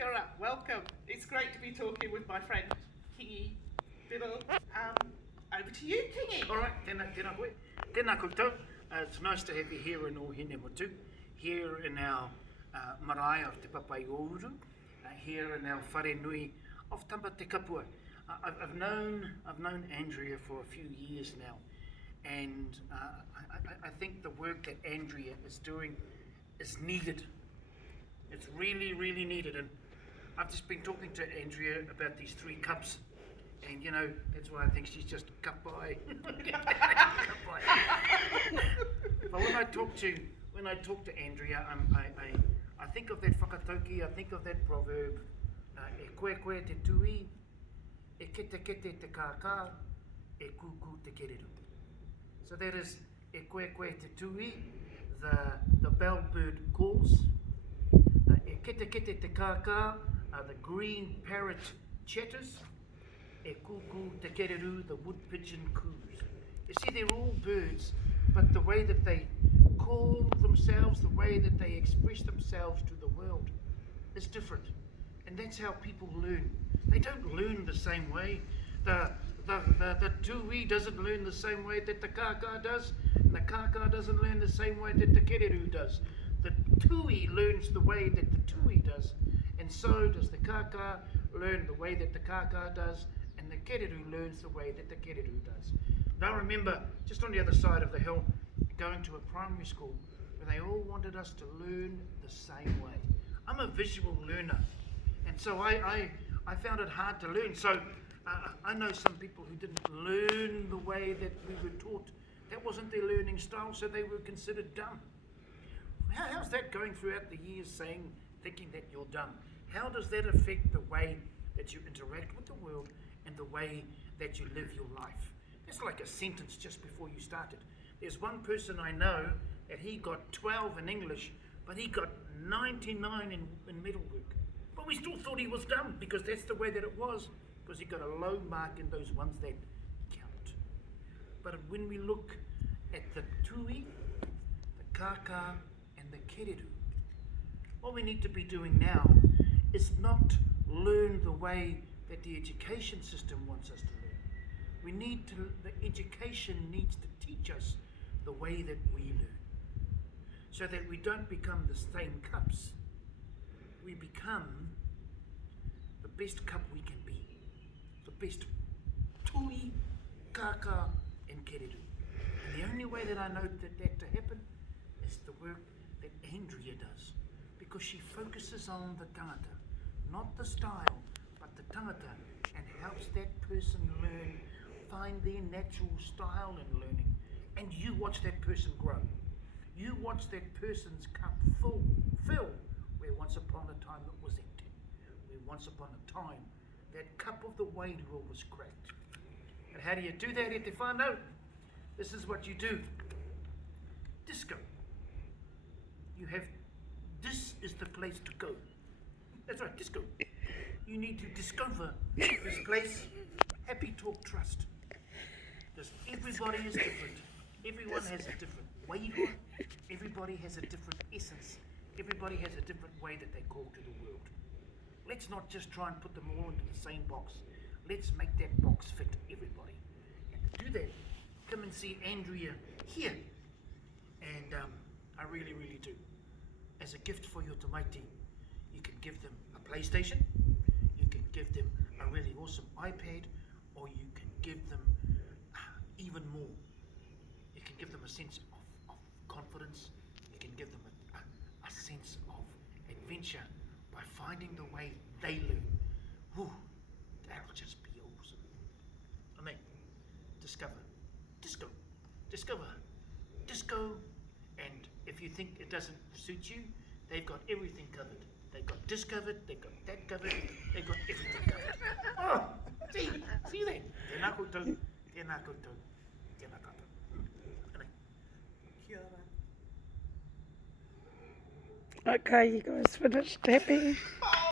Kia ora, welcome. It's great to be talking with my friend Kingi. Over to you, Kingi. All right, tēnā koe. Tēnā koutou. It's nice to have you here in Ohine Motu, here in our marae of Te Papai Ouru, here in our whare nui of Tamba Te Kapua. I've known Andrea for a few years now, and I think the work that Andrea is doing is needed. It's really, really needed, and I've just been talking to Andrea about these 3 cups, and you know, that's why I think she's just a cup by. But when I talk to Andrea, I think of that whakatauki, I think of that proverb, e koe koe te tui, e kete kete te kākā, e kuku te kerero. So that is, e koe koe te tui, the bellbird calls, e kete kete te kākā, the green parrot chatters, e kuku te kerero, the wood pigeon coos. You see, they're all birds, but the way that they call themselves, the way that they express themselves to the world is different. And that's how people learn. They don't learn the same way. The tui doesn't learn the same way that the kākā does, and the kākā doesn't learn the same way that the kerero does. The tui learns the way that the tui does, and so does the kākā learn the way that the kākā does, and the kerero learns the way that the kerero does. And I remember just on the other side of the hill going to a primary school where they all wanted us to learn the same way. I'm a visual learner, and so I found it hard to learn. So I know some people who didn't learn the way that we were taught. That wasn't their learning style, so they were considered dumb. How's that going throughout the years, thinking that you're dumb? How does that affect the way that you interact with the world and the way that you live your life? That's like a sentence just before you started. There's one person I know that he got 12 in English, but he got 99 in metalwork. But we still thought he was dumb because that's the way that it was, because he got a low mark in those ones that count. But when we look at the tui, the kākā, and the kerero, what we need to be doing now is not learn the way that the education system wants us to learn. The education needs to teach us the way that we learn, so that we don't become the same cups. We become the best cup we can be, the best tui, kākā, and kerero. And the only way that I know that to happen is the work that Andrea does, because she focuses on the tangata, not the style, but the tangata, and helps that person learn, find their natural style in learning. And you watch that person grow. You watch that person's cup fill where once upon a time it was empty. Where once upon a time that cup of the wairua was cracked. And how do you do that, e te whānau? This is what you do. Disco. This is the place to go. That's right, disco. You need to discover this place, Happy Talk Trust. Because everybody is different. Everyone has a different wairua. Everybody has a different essence. Everybody has a different way that they call to the world. Let's not just try and put them all into the same box. Let's make that box fit everybody. And to do that, come and see Andrea here. And I really, really do. As a gift for your tamaiti, you can give them a PlayStation, you can give them a really awesome iPad, or you can give them even more. You can give them a sense of confidence, you can give them a sense of adventure by finding the way they learn. Whew, that'll just be awesome. I mean, discover, disco, and if you think it doesn't suit you, they've got everything covered. They've got discovered, they've got that covered, they've got everything covered. Oh, see that? Tēnā koutou, tēnā koutou, tēnā koutou. Kia ora. Okay, you guys finished happy?